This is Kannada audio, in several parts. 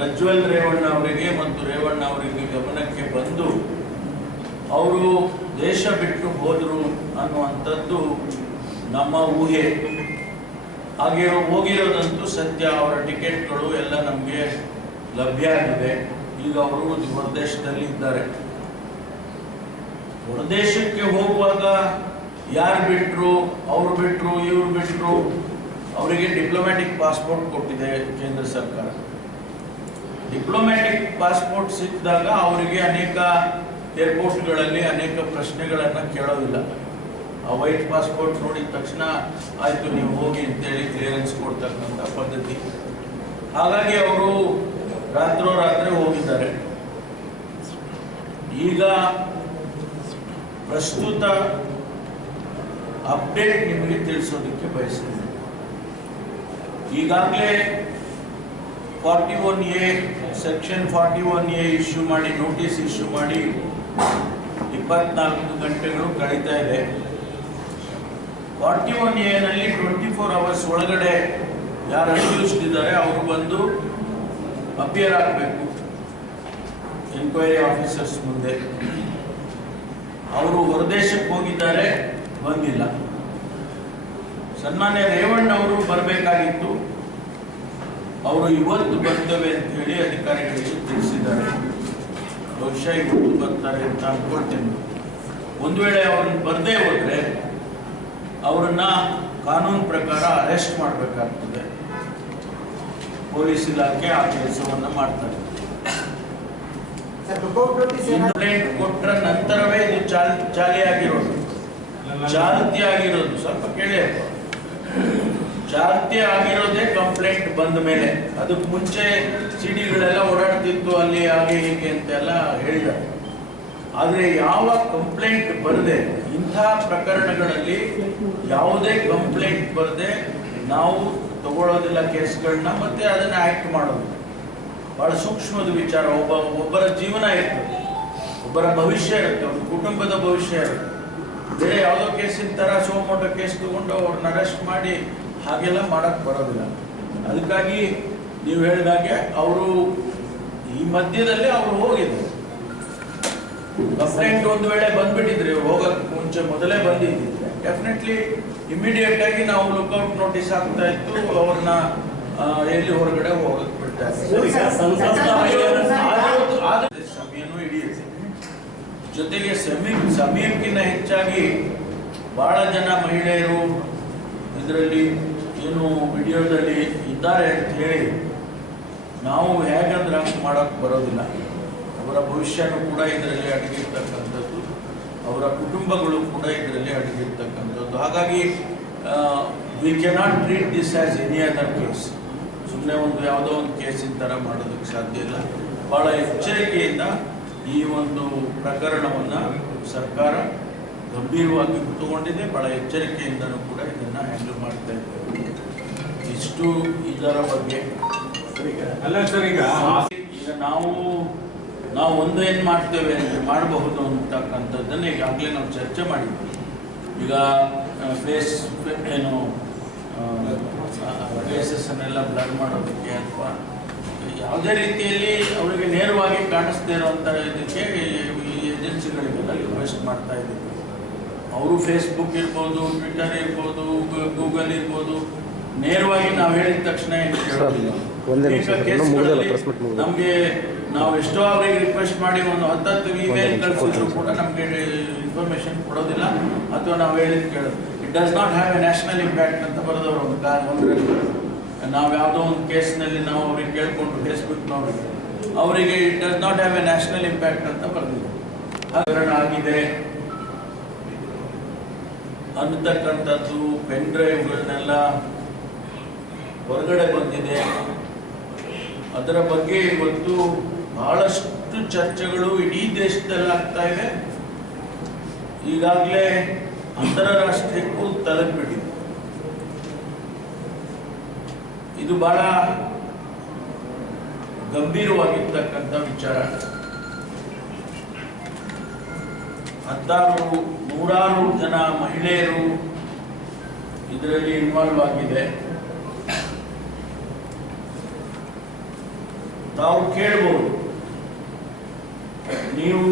ಪ್ರಜ್ವಲ್ ರೇವಣ್ಣ ಅವರಿಗೆ ಮತ್ತು ರೇವಣ್ಣ ಅವರಿಗೆ ಗಮನಕ್ಕೆ ಬಂದು, ಅವರು ದೇಶ ಬಿಟ್ಟು ಹೋದರು ಅನ್ನುವಂಥದ್ದು ನಮ್ಮ ಊಹೆ. ಹಾಗೆ ಹೋಗಿರೋದಂತೂ ಸತ್ಯ ಅವರ ಟಿಕೆಟ್ಗಳು ಎಲ್ಲ ನಮಗೆ ಲಭ್ಯ ಆಗಿದೆ. ಈಗ ಅವರು ಹೊರದೇಶದಲ್ಲಿ ಇದ್ದಾರೆ. ಹೊರದೇಶಕ್ಕೆ ಹೋಗುವಾಗ ಯಾರು ಬಿಟ್ಟರು ಅವ್ರು ಬಿಟ್ಟರು ಇವ್ರು ಬಿಟ್ಟರು ಅವರಿಗೆ ಡಿಪ್ಲೊಮ್ಯಾಟಿಕ್ ಪಾಸ್ಪೋರ್ಟ್ ಕೊಟ್ಟಿದೆ ಕೇಂದ್ರ ಸರ್ಕಾರ. ಡಿಪ್ಲೊಮ್ಯಾಟಿಕ್ ಪಾಸ್ಪೋರ್ಟ್ ಸಿಕ್ಕಿದಾಗ ಅವರಿಗೆ ಅನೇಕ ಏರ್ಪೋರ್ಟ್ಗಳಲ್ಲಿ ಅನೇಕ ಪ್ರಶ್ನೆಗಳನ್ನು ಕೇಳೋದಿಲ್ಲ. ಆ ವೈಟ್ ಪಾಸ್ಪೋರ್ಟ್ ನೋಡಿದ ತಕ್ಷಣ ಆಯಿತು, ನೀವು ಹೋಗಿ ಅಂತೇಳಿ ಕ್ಲಿಯರೆನ್ಸ್ ಕೊಡ್ತಕ್ಕಂಥ ಪದ್ಧತಿ. ಹಾಗಾಗಿ ಅವರು ರಾತ್ರೋರಾತ್ರಿ ಹೋಗಿದ್ದಾರೆ. ಈಗ ಪ್ರಸ್ತುತ ಅಪ್ಡೇಟ್ ನಿಮಗೆ ತಿಳಿಸೋದಕ್ಕೆ ಬಯಸ್ತೀನಿ. ಈಗಾಗಲೇ forty one A section forty one A issue ಮಾಡಿ ನೋಟಿಸ್ ಇಶ್ಯೂ ಮಾಡಿ ಇಪ್ಪತ್ನಾಲ್ಕು ಗಂಟೆಗಳು ಕಳೀತಾ ಇದೆ. ಫಾರ್ಟಿ ಒನ್ ಎನಲ್ಲಿ ಟ್ವೆಂಟಿ ಫೋರ್ ಅವರ್ಸ್ ಒಳಗಡೆ ಯಾರು ಅಕ್ಯೂಸ್ಡ್ ಇದ್ದಾರೆ ಅವರು ಬಂದು ಅಪಿಯರ್ ಆಗಬೇಕು. ಎನ್ಕ್ವೈರಿ ಆಫೀಸರ್ಸ್ ಮುಂದೆ. ಅವರು ಹೊರದೇಶಕ್ಕೆ ಹೋಗಿದ್ದಾರೆ, ಬಂದಿಲ್ಲ. ಸನ್ಮಾನ್ಯ ರೇವಣ್ಣ ಅವರು ಬರಬೇಕಾಗಿತ್ತು. ಅವರು ಇವತ್ತು ಬರ್ತವೆ ಅಂತ ಹೇಳಿ ಅಧಿಕಾರಿಗಳಿಗೆ ತಿಳಿಸಿದ್ದಾರೆ. ಬಹುಶಃ ಇವತ್ತು ಬರ್ತಾರೆ ಅಂತ ಅನ್ಕೊಳ್ತೇನೆ. ಒಂದು ವೇಳೆ ಅವ್ರನ್ನ ಬರದೇ ಹೋದ್ರೆ ಅವರನ್ನ ಕಾನೂನು ಪ್ರಕಾರ ಅರೆಸ್ಟ್ ಮಾಡಬೇಕಾಗ್ತದೆ. ಪೊಲೀಸ್ ಇಲಾಖೆ ಆ ಕೆಲಸವನ್ನ ಮಾಡ್ತಾರೆ. ಕೊಟ್ರ ನಂತರವೇ ಇದು ಚಾಲ್ ಚಾಲಿಯಾಗಿರೋದು ಚಾಲ್ತಿ ಆಗಿರೋದು ಸ್ವಲ್ಪ ಕೇಳಿ ಚಾಲ್ತಿ ಆಗಿರೋದೇ ಕಂಪ್ಲೇಂಟ್ ಬಂದ ಮೇಲೆ. ಅದಕ್ಕೆ ಮುಂಚೆ ಸಿಡಿಗಳೆಲ್ಲ ಓಡಾಡ್ತಿತ್ತು ಅಲ್ಲಿ, ಹಾಗೆ ಹೀಗೆ ಅಂತೆಲ್ಲ ಹೇಳಿದ್ದಾರೆ. ಆದರೆ ಯಾವ ಕಂಪ್ಲೇಂಟ್ ಬರದೆ, ಇಂಥ ಪ್ರಕರಣಗಳಲ್ಲಿ ಯಾವುದೇ ಕಂಪ್ಲೇಂಟ್ ಬರದೆ ನಾವು ತಗೊಳ್ಳೋದಿಲ್ಲ ಕೇಸ್ಗಳನ್ನ ಮತ್ತೆ ಅದನ್ನ ಆಕ್ಟ್ ಮಾಡೋದು. ಬಹಳ ಸೂಕ್ಷ್ಮದ ವಿಚಾರ. ಒಬ್ಬ, ಒಬ್ಬರ ಜೀವನ ಇರ್ತದೆ ಒಬ್ಬರ ಭವಿಷ್ಯ ಇರುತ್ತೆ. ಒಂದು ಕುಟುಂಬದ ಭವಿಷ್ಯ ಇರುತ್ತೆ. ಬೇರೆ ಯಾವುದೋ ಕೇಸಿನ ತರ ಸೋಮೋಟ ಕೇಸ್ ತಗೊಂಡು ಅವ್ರನ್ನ ಅರೆಸ್ಟ್ ಮಾಡಿ ಹಾಗೆಲ್ಲ ಮಾಡಕ್ ಬರೋದಿಲ್ಲ ಅದಕ್ಕಾಗಿ ನೀವು ಹೇಳಿದಾಗೆ ಅವರು ಈ ಮಧ್ಯದಲ್ಲಿ ಅವರು ಹೋಗಿದ್ರು ಕಂಪ್ಲೇಂಟ್ ಒಂದು ವೇಳೆ ಬಂದ್ಬಿಟ್ಟಿದ್ರೆ ಇವ್ರು ಹೋಗಕ್ ಮುಂಚೆ ಮೊದಲೇ ಬಂದಿದ್ದಿದ್ರೆ ಡೆಫಿನೆಟ್ಲಿ ಇಮಿಡಿಯೇಟ್ ಆಗಿ ನಾವು ಲುಕ್ಔಟ್ ನೋಟಿಸ್ ಆಗ್ತಾ ಇತ್ತು ಅವ್ರನ್ನ ಎಲ್ಲಿ ಹೊರಗಡೆ ಹೋಗಕ್ ಬಿಡ್ತಾರೆ ಆದ್ರೂ ಸಮಯನೂ ಹಿಡಿಯುತ್ತೆ ಜೊತೆಗೆ ಸಮೀಪ ಸಮೀಪಕ್ಕಿಂತ ಹೆಚ್ಚಾಗಿ ಬಹಳ ಜನ ಮಹಿಳೆಯರು ಇದರಲ್ಲಿ ಏನು ವಿಡಿಯೋದಲ್ಲಿ ಇದ್ದಾರೆ ಅಂತ ಹೇಳಿ ನಾವು ಹೇಗಂದ್ರೆ ಹಂಗೆ ಮಾಡೋಕ್ಕೆ ಬರೋದಿಲ್ಲ. ಅವರ ಭವಿಷ್ಯನೂ ಕೂಡ ಇದರಲ್ಲಿ ಅಡಗಿರ್ತಕ್ಕಂಥದ್ದು, ಅವರ ಕುಟುಂಬಗಳು ಕೂಡ ಇದರಲ್ಲಿ ಅಡಗಿರ್ತಕ್ಕಂಥದ್ದು. ಹಾಗಾಗಿ we cannot treat this as any other case ಸುಮ್ಮನೆ ಒಂದು ಯಾವುದೋ ಒಂದು ಕೇಸಿನ ಥರ ಮಾಡೋದಕ್ಕೆ ಸಾಧ್ಯ ಇಲ್ಲ. ಭಾಳ ಎಚ್ಚರಿಕೆಯಿಂದ ಈ ಒಂದು ಪ್ರಕರಣವನ್ನು ಸರ್ಕಾರ ಗಂಭೀರವಾಗಿ ತಗೊಂಡಿದೆ ಭಾಳ ಎಚ್ಚರಿಕೆಯಿಂದನೂ ಕೂಡ ಇದನ್ನು ಹ್ಯಾಂಡಲ್ ಮಾಡ್ತಾ ಇದ್ದೇವೆ ಇಷ್ಟು ಇದರ ಬಗ್ಗೆ. ಅಲ್ಲ ಸರ್ ಈಗ ಈಗ ನಾವು ನಾವು ಒಂದು ಏನು ಮಾಡ್ತೇವೆ ಅಂದರೆ ಮಾಡಬಹುದು ಅಂತಕ್ಕಂಥದ್ದನ್ನು ಈಗಾಗಲೇ ನಾವು ಚರ್ಚೆ ಮಾಡಿದ್ವಿ. ಈಗ ಫೇಸ್ ಏನು ಫೇಸಸ್ಸನ್ನೆಲ್ಲ ಬ್ಲರ್ ಮಾಡೋದಕ್ಕೆ ಅಥವಾ ಯಾವುದೇ ರೀತಿಯಲ್ಲಿ ಅವರಿಗೆ ನೇರವಾಗಿ ಕಾಣಿಸ್ತಾ ಇರುವಂಥ ಇದಕ್ಕೆ ಈ ಏಜೆನ್ಸಿಗಳಿಗೆಲ್ಲ ರಿಕ್ವೆಸ್ಟ್ ಮಾಡ್ತಾ ಇದ್ದೀವಿ. ಅವರು ಫೇಸ್ಬುಕ್ ಇರ್ಬೋದು ಟ್ವಿಟರ್ ಇರ್ಬೋದು ಗೂಗಲ್ ಇರ್ಬೋದು. ನೇರವಾಗಿ ನಾವು ಹೇಳಿದ ತಕ್ಷಣ. ನಮಗೆ ನಾವು ಎಷ್ಟೋ ಅವರಿಗೆ ರಿಕ್ವೆಸ್ಟ್ ಮಾಡಿ ಒಂದು ಹತ್ತತ್ತು ಇಮೇಲ್ ಕಳಿಸಿದ್ರು ಕೂಡ ನಮಗೆ ಇನ್ಫಾರ್ಮೇಶನ್ ಕೊಡೋದಿಲ್ಲ. ಅಥವಾ ನಾವು ಹೇಳಿದ್ ಕೇಳೋದು it does not have a national impact ಅಂತ ಬರೆದವರು ಒಂದು ನಾವು ಯಾವುದೋ ಒಂದು ಕೇಸ್ನಲ್ಲಿ ನಾವು ಅವ್ರಿಗೆ ಕೇಳ್ಕೊಂಡು ಫೇಸ್ಬುಕ್ನವ್ರಿಗೆ ಅವರಿಗೆ it does not have a national impact ಅಂತ ಬರೆದಿದ್ರು. ಹಗರಣ ಆಗಿದೆ. ಅನ್ನತಕ್ಕಂಥದ್ದು ಪೆನ್ ಡ್ರೈವ್ಗಳನ್ನೆಲ್ಲ ಹೊರಗಡೆ ಬಂದಿದೆ. ಅದರ ಬಗ್ಗೆ ಇವತ್ತು ಬಹಳಷ್ಟು ಚರ್ಚೆಗಳು ಇಡೀ ದೇಶದಲ್ಲಿ ಆಗ್ತಾ ಇದೆ. ಈಗಾಗಲೇ ಅಂತಾರಾಷ್ಟ್ರೀಯಕ್ಕೂ ತಲುಪಿಬಿಟ್ಟಿದೆ ಇದು ಬಹಳ ಗಂಭೀರವಾಗಿರ್ತಕ್ಕಂಥ ವಿಚಾರ. ಹತ್ತಾರು ನೂರಾರು ಜನ ಮಹಿಳೆಯರು ಇದರಲ್ಲಿ ಇನ್ವಾಲ್ವ್ ಆಗಿದೆ. ತಾವು ಕೇಳ್ಬೋದು, ನೀವು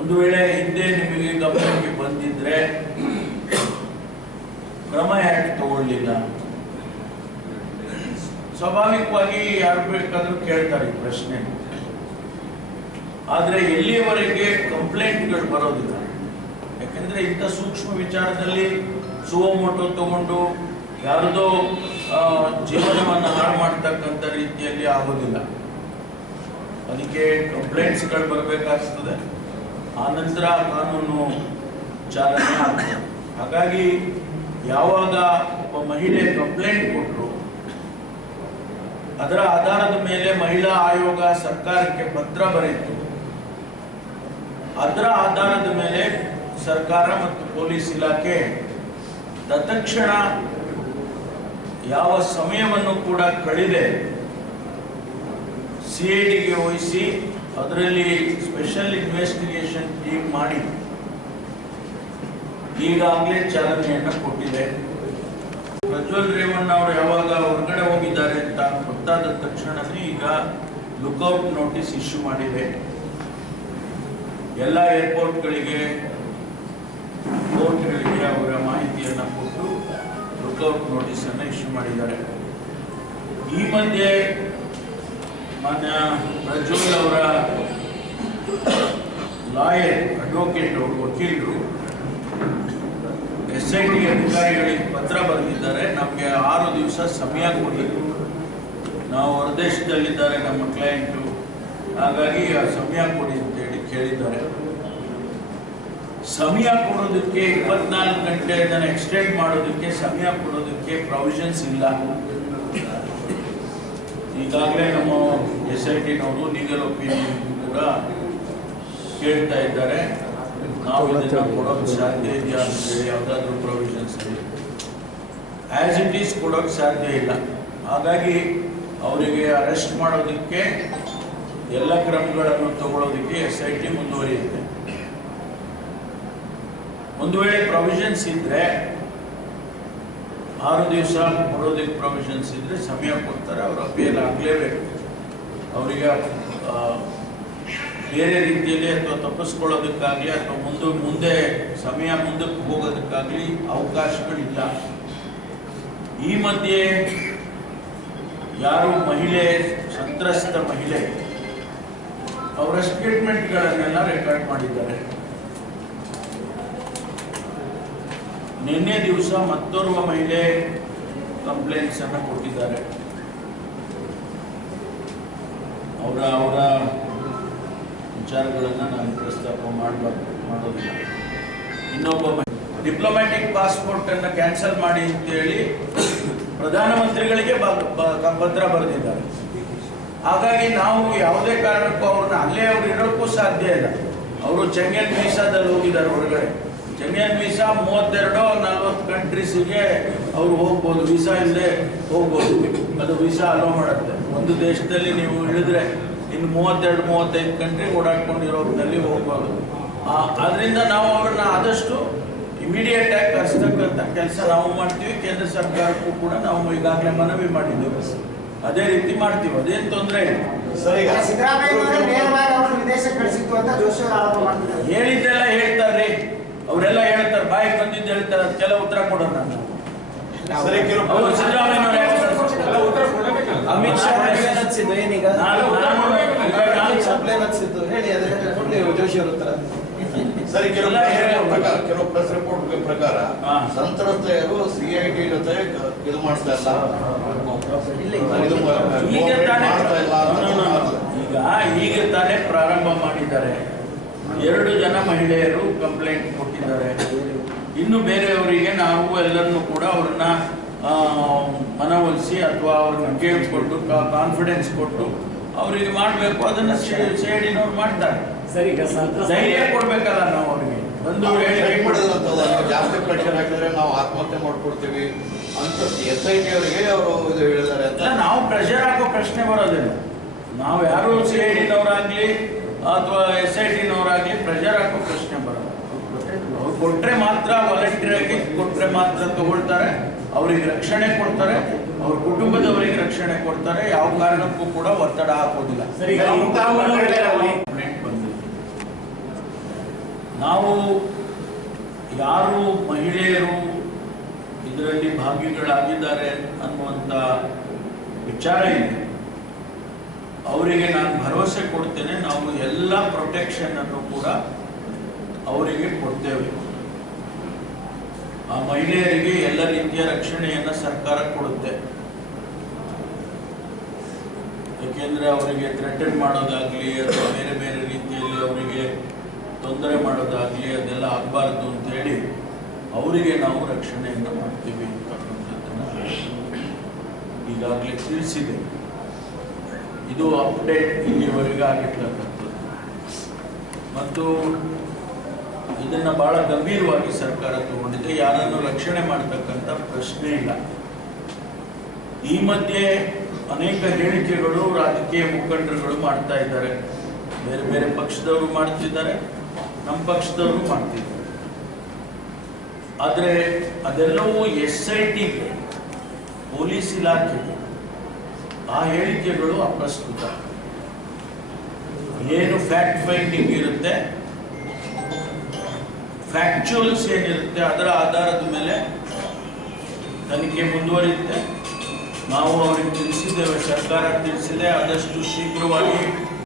ಒಂದು ವೇಳೆ ಹಿಂದೆ ನಿಮಗೆ ಗಮನಕ್ಕೆ ಬಂದಿದ್ರೆ ಕ್ರಮ ಯಾಕೆ ತಗೊಳ್ಳಿಲ್ಲ? ಸ್ವಾಭಾವಿಕವಾಗಿ ಯಾರು ಬೇಕಾದ್ರೂ ಕೇಳ್ತಾರೆ ಪ್ರಶ್ನೆ. ಆದ್ರೆ ಎಲ್ಲಿಯವರೆಗೆ ಕಂಪ್ಲೇಂಟ್ಗಳು ಬರೋದಿಲ್ಲ? ಯಾಕೆಂದರೆ ಇಂಥ ಸೂಕ್ಷ್ಮ ವಿಚಾರದಲ್ಲಿ ಸುವಮೋಟೋ ತಗೊಂಡು ಯಾರದೋ ಜೀವನವನ್ನು ಹಾಳು ಮಾಡ್ತಕ್ಕಂಥ ರೀತಿಯಲ್ಲಿ ಆಗೋದಿಲ್ಲ. ಅದಕ್ಕೆ ಕಂಪ್ಲೇಂಟ್ಸ್ಗಳು ಬರಬೇಕಾಗ್ತದೆ. ಆನಂತರ ಕಾನೂನು ಚಾಲನೆ ಆಗ್ತದೆ. ಹಾಗಾಗಿ ಯಾವಾಗ ಒಬ್ಬ ಮಹಿಳೆ ಕಂಪ್ಲೇಂಟ್ ಕೊಟ್ಟರು ಅದರ ಆಧಾರದ ಮೇಲೆ ಮಹಿಳಾ ಆಯೋಗ ಸರ್ಕಾರಕ್ಕೆ ಪತ್ರ ಬರೆಯಿತು ಅದರ ಆಧಾರದ ಮೇಲೆ ಸರ್ಕಾರ ಮತ್ತು ಪೊಲೀಸ್ ಇಲಾಖೆ ತತ್ಕ್ಷಣ ಯಾವ ಸಮಯವನ್ನು ಕೂಡ ಕಳೆದೆ ಸಿ ಐ ಡಿಗೆ ವಹಿಸಿ ಅದರಲ್ಲಿ ಸ್ಪೆಷಲ್ ಇನ್ವೆಸ್ಟಿಗೇಷನ್ ಟೀಮ್ ಮಾಡಿ ಈಗಾಗಲೇ ಚಾಲನೆಯನ್ನು ಕೊಟ್ಟಿದೆ. ಪ್ರಜ್ವಲ್ ರೇವಣ್ಣ ಅವರು ಯಾವಾಗ ಹೊರಗಡೆ ಹೋಗಿದ್ದಾರೆ ಅಂತ ಗೊತ್ತಾದ ತಕ್ಷಣವೇ ಈಗ ಲುಕ್ಔಟ್ ನೋಟಿಸ್ ಇಶ್ಯೂ ಮಾಡಿದೆ. ಎಲ್ಲ ಏರ್ಪೋರ್ಟ್ಗಳಿಗೆ, ಕೋರ್ಟ್ಗಳಿಗೆ ಅವರ ಮಾಹಿತಿಯನ್ನು ಕೊಟ್ಟು ಲುಕ್ಔಟ್ ನೋಟಿಸ್ ಅನ್ನು ಇಶ್ಯೂ ಮಾಡಿದ್ದಾರೆ. ಈ ಮಧ್ಯೆ ಮಾನ್ಯ ಪ್ರಜ್ವಲ್ ಅವರ ಲಾಯರ್ ಅಡ್ವೊಕೇಟ್ ಅವರು, ವಕೀಲರು ಎಸ್ ಐ ಟಿ ಅಧಿಕಾರಿಗಳಿಗೆ ಪತ್ರ ಬರೆದಿದ್ದಾರೆ. ನಮಗೆ ಆರು ದಿವಸ ಸಮಯ ಕೊಡಿ ನಾವು ಹೊರದೇಶದಲ್ಲಿದ್ದಾರೆ ನಮ್ಮ ಕ್ಲೈಂಟು ಹಾಗಾಗಿ ಸಮಯ ಕೊಡಿ ಕೇಳಿದ್ದಾರೆ. ಸಮಯ ಕೊಡೋದಕ್ಕೆ ಇಪ್ಪತ್ನಾಲ್ಕು ಗಂಟೆ ಅದನ್ನು ಎಕ್ಸ್ಟೆಂಡ್ ಮಾಡೋದಕ್ಕೆ ಸಮಯ ಕೊಡೋದಕ್ಕೆ ಪ್ರಾವಿಷನ್ಸ್ ಇಲ್ಲ. ಈಗಾಗಲೇ ನಮ್ಮ ಎಸ್ ಐ ಟಿನವರು ಲೀಗಲ್ ಒಪಿನಿಯನ್ ಕೂಡ ಕೇಳ್ತಾ ಇದ್ದಾರೆ. ನಾವು ಇದನ್ನು ಕೊಡೋಕೆ ಸಾಧ್ಯ ಇದೆಯಾ ಅಂತೇಳಿ ಯಾವುದಾದ್ರೂ ಪ್ರೊವಿಷನ್ಸ್ ಆ್ಯಸ್ ಇಟ್ ಈಸ್ ಕೊಡೋಕೆ ಸಾಧ್ಯ ಇಲ್ಲ. ಹಾಗಾಗಿ ಅವರಿಗೆ ಅರೆಸ್ಟ್ ಮಾಡೋದಕ್ಕೆ ಎಲ್ಲ ಕ್ರಮಗಳನ್ನು ತಗೊಳ್ಳೋದಕ್ಕೆ ಎಸ್ ಐ ಟಿ ಮುಂದುವರಿಯುತ್ತೆ. ಒಂದು ವೇಳೆ ಪ್ರೊವಿಷನ್ಸ್ ಇದ್ರೆ, ಆರು ದಿವಸ ಕೊಡೋದಕ್ಕೆ ಪ್ರೊವಿಷನ್ಸ್ ಇದ್ರೆ ಸಮಯ ಕೊಡ್ತಾರೆ ಅವರು. ಅಪೀಲ್ ಆಗಲೇಬೇಕು. ಅವರಿಗೆ ಬೇರೆ ರೀತಿಯಲ್ಲಿ ಅಥವಾ ತಪ್ಪಿಸ್ಕೊಳ್ಳೋದಕ್ಕಾಗಲಿ ಅಥವಾ ಮುಂದೆ ಮುಂದೆ, ಸಮಯ ಮುಂದಕ್ಕೆ ಹೋಗೋದಕ್ಕಾಗಲಿ ಅವಕಾಶಗಳಿಲ್ಲ. ಈ ಮಧ್ಯೆ ಯಾರು ಮಹಿಳೆ, ಸಂತ್ರಸ್ತ ಮಹಿಳೆ ಅವರ ಸ್ಟೇಟ್ಮೆಂಟ್ಗಳನ್ನೆಲ್ಲ ರೆಕಾರ್ಡ್ ಮಾಡಿದ್ದಾರೆ. ನಿನ್ನೆ ದಿವಸ ಮತ್ತೋರ್ವ ಮಹಿಳೆ ಕಂಪ್ಲೇಂಟ್ಸ್ ಅನ್ನು ಕೊಟ್ಟಿದ್ದಾರೆ. ಅವರ ಅವರ ವಿಚಾರಗಳನ್ನು ನಾನು ಪ್ರಸ್ತಾಪ ಮಾಡಬಾರ್ದು, ಮಾಡೋದಿಲ್ಲ. ಇನ್ನೊಬ್ಬ ಡಿಪ್ಲೊಮ್ಯಾಟಿಕ್ ಪಾಸ್ಪೋರ್ಟ್ ಅನ್ನು ಕ್ಯಾನ್ಸಲ್ ಮಾಡಿ ಅಂತೇಳಿ ಪ್ರಧಾನಮಂತ್ರಿಗಳಿಗೆ ಪತ್ರ ಬರೆದಿದ್ದಾರೆ. ಹಾಗಾಗಿ ನಾವು ಯಾವುದೇ ಕಾರಣಕ್ಕೂ ಅವ್ರನ್ನ ಅಲ್ಲೇ ಅವ್ರು ಇರೋಕ್ಕೂ ಸಾಧ್ಯ ಇಲ್ಲ. ಅವರು ಚೆಂಗನ್ ವೀಸಾದಲ್ಲಿ ಹೋಗಿದ್ದಾರೆ ಹೊರಗಡೆ. ಚೆಂಗನ್ ವೀಸಾ ಮೂವತ್ತೆರಡು ನಲ್ವತ್ತು ಕಂಟ್ರೀಸಿಗೆ ಅವ್ರು ಹೋಗ್ಬೋದು ವೀಸಾ ಇಲ್ಲದೆ ಹೋಗ್ಬೋದು. ಅದು ವೀಸಾ ಅಲೋ ಮಾಡುತ್ತೆ. ಒಂದು ದೇಶದಲ್ಲಿ ನೀವು ಇಳಿದ್ರೆ ಇನ್ನು ಮೂವತ್ತೆರಡು, ಮೂವತ್ತೈದು ಕಂಟ್ರಿ ಓಡಾಡ್ಕೊಂಡು ಯುರೋಪ್ನಲ್ಲಿ ಹೋಗ್ಬೋದು ಆದ್ರಿಂದ ನಾವು ಅವ್ರನ್ನ ಆದಷ್ಟು ಇಮಿಡಿಯೇಟ್ ಆಗಿ ಕರೆಸ್ತಕ್ಕಂಥ ಕೆಲಸ ನಾವು ಮಾಡ್ತೀವಿ. ಕೇಂದ್ರ ಸರ್ಕಾರಕ್ಕೂ ಕೂಡ ನಾವು ಈಗಾಗಲೇ ಮನವಿ ಮಾಡಿದ್ದೇವೆ. ಅದೇ ರೀತಿ ಮಾಡ್ತೀವಿ ಅದೇನ್ ತೊಂದರೆ ಇಲ್ಲ. ಸರ್ ಈಗ. ಸಿದ್ದರಾಮಯ್ಯ ಅವರು ನೇರವಾಗಿ ಅವರು ವಿದೇಶಕ್ಕೆ ಕಳಿಸಿತ್ತು ಅಂತ ಜೋಶಿ ಅವರು ಆರೋಪ ಮಾಡ್ತಿದ್ದಾರೆ. ಹೇಳಿದ್ದೆಲ್ಲ ಹೇಳ್ತಾರ್ರಿ. ಅವರೆಲ್ಲ ಹೇಳ್ತಾರೆ ಬಾಯಿ ಬಂದಿದ್ದು ಹೇಳ್ತಾರೆ ಅದಕ್ಕೆಲ್ಲ ಉತ್ತರ ಕೊಡೋಣ ಅಮಿತ್ ಶಾ ಅನ್ಸಿದ್ದು ಏನೀಗ ನಾನು ನಾನು ಕಂಪ್ಲೇಂಟ್ ಹೇಳಿ ಅದಕ್ಕೆ ಕೊಡ್ಲಿ ಜೋಶಿ ಅವ್ರ ಉತ್ತರ. ಸರಿ ಕೆಲವು ಪ್ರಕಾರ ಕೆಲವು ಪ್ರೆಸ್ ರಿಪೋರ್ಟ್ ಪ್ರಕಾರ. ಸಂತ್ರಸ್ತೆಯರು ಸಿಐಟಿ ಜೊತೆ ಇದು ಮಾಡ್ತಾ ಇಲ್ಲ. ಈಗ. ಈಗ ಈಗ ತಾನೇ ಪ್ರಾರಂಭ ಮಾಡಿದ್ದಾರೆ. ಎರಡು ಜನ ಮಹಿಳೆಯರು ಕಂಪ್ಲೇಂಟ್ ಕೊಟ್ಟಿದ್ದಾರೆ. ಇನ್ನು ಬೇರೆಯವರಿಗೆ ನಾವು ಎಲ್ಲರನ್ನು ಕೂಡ ಅವ್ರನ್ನ ಮನವೊಲಿಸಿ ಅಥವಾ ಅವ್ರನ್ನ ಕೇಳಿಸ್ಕೊಟ್ಟು ಕಾನ್ಫಿಡೆನ್ಸ್ ಕೊಟ್ಟು ಅವರಿಗೆ ಮಾಡಬೇಕು. ಅದನ್ನ ಸೇಡಿನವ್ರು ಮಾಡ್ತಾರೆ. ಧೈರ್ಯ ಕೊಡ್ಬೇಕಲ್ಲ ನಾವು ಅವ್ರಿಗೆ. ನೀವು ಜಾಸ್ತಿ ಪ್ರೆಷರ್ ಹಾಕಿದ್ರೆ ನಾವು ಆತ್ಮಹತ್ಯೆ ಮಾಡ್ಕೊಡ್ತೀವಿ ಅಂತ ಎಸ್ ಐ ಟಿ ಅವರಿಗೆ ಅವರು ಇದು ಹೇಳಿದ್ದಾರೆ ಅಂತ. ನಾವು ಪ್ರೆಷರ್ ಹಾಕೋ ಪ್ರಶ್ನೆ ಬರೋದಿಲ್ಲ. ನಾವು ಯಾರು ಸಿ ಐ ಟಿನವರಾಗ್ಲಿ ಅಥವಾ ಎಸ್ ಐ ಟಿನವರಾಗ್ಲಿ ಪ್ರೆಷರ್ ಹಾಕೋ ಪ್ರಶ್ನೆ ಬರೋಲ್ಲ. ಅವ್ರು ಕೊಟ್ರೆ ಮಾತ್ರ ವಾಲಂಟಿಯರ್ ಆಗಿ ಕೊಟ್ರೆ ಮಾತ್ರ ತಗೊಳ್ತಾರೆ ಅವರಿಗೆ ರಕ್ಷಣೆ ಕೊಡ್ತಾರೆ ಅವ್ರ ಕುಟುಂಬದವರಿಗೆ ರಕ್ಷಣೆ ಕೊಡ್ತಾರೆ ಯಾವ ಕಾರಣಕ್ಕೂ ಕೂಡ ಒತ್ತಡ ಹಾಕೋದಿಲ್ಲ ಸರಿ ಈಗ ಇಂತಹ ಮನೆಗಳಲ್ಲಿ ಕಂಪ್ಲೇಂಟ್ ಬಂದಿದೆ ನಾವು ಯಾರು ಮಹಿಳೆಯರು ಇದರಲ್ಲಿ ಭಾಗಿಗಳಾಗಿದ್ದಾರೆ ಅನ್ನುವಂಥ ವಿಚಾರ ಇದೆ. ಅವರಿಗೆ ನಾನು ಭರವಸೆ ಕೊಡ್ತೇನೆ, ನಾವು ಎಲ್ಲ ಪ್ರೊಟೆಕ್ಷನ್ ಅನ್ನು ಕೂಡ ಅವರಿಗೆ ಕೊಡ್ತೇವೆ. ಆ ಮಹಿಳೆಯರಿಗೆ ಎಲ್ಲ ರೀತಿಯ ರಕ್ಷಣೆಯನ್ನು ಸರ್ಕಾರ ಕೊಡುತ್ತೆ. ಏಕೆಂದರೆ ಅವರಿಗೆ ಥ್ರೆಟನ್ ಮಾಡೋದಾಗ್ಲಿ ಅಥವಾ ಬೇರೆ ಬೇರೆ ರೀತಿಯಲ್ಲಿ ಅವರಿಗೆ ತೊಂದರೆ ಮಾಡೋದಾಗಲಿ ಅದೆಲ್ಲ ಆಗಬಾರ್ದು ಅಂತ ಹೇಳಿ ಅವರಿಗೆ ನಾವು ರಕ್ಷಣೆಯನ್ನು ಮಾಡ್ತೀವಿ ಅಂತಕ್ಕಂಥದ್ದನ್ನು ಈಗಾಗಲೇ ತಿಳಿಸಿದೆ. ಇದು ಅಪ್ಡೇಟ್ ಇಲ್ಲಿವರೆಗೆ ಆಗಿರ್ತಕ್ಕಂಥದ್ದು. ಮತ್ತು ಇದನ್ನ ಬಹಳ ಗಂಭೀರವಾಗಿ ಸರ್ಕಾರ ತಗೊಂಡಿದೆ. ಯಾರನ್ನು ರಕ್ಷಣೆ ಮಾಡ್ತಕ್ಕಂಥ ಪ್ರಶ್ನೆ ಇಲ್ಲ. ಈ ಮಧ್ಯೆ ಅನೇಕ ಹೇಳಿಕೆಗಳು ರಾಜಕೀಯ ಮುಖಂಡರುಗಳು ಮಾಡ್ತಾ ಇದ್ದಾರೆ. ಬೇರೆ ಬೇರೆ ಪಕ್ಷದವರು ಮಾಡ್ತಿದ್ದಾರೆ. ನಮ್ಮ ಪಕ್ಷದವರು ಮಾಡ್ತಿದ್ರು. ಆದರೆ ಅದೆಲ್ಲವೂ ಎಸ್ ಐ ಟಿಗೆ ಪೊಲೀಸ್ ಇಲಾಖೆಗೆ ಆ ಹೇಳಿಕೆಗಳು ಅಪ್ರಸ್ತುತ. ಏನು ಫ್ಯಾಕ್ಟ್ ಫೈಂಡಿಂಗ್ ಇರುತ್ತೆ? ಫ್ಯಾಕ್ಚುಯಲ್ಸ್ ಏನಿರುತ್ತೆ? ಅದರ ಆಧಾರದ ಮೇಲೆ ತನಿಖೆ ಮುಂದುವರಿಯುತ್ತೆ. ನಾವು ಅವರಿಗೆ ತಿಳಿಸಿದ್ದೇವೆ, ಸರ್ಕಾರ ತಿಳಿಸಿದೆ, ಆದಷ್ಟು ಶೀಘ್ರವಾಗಿ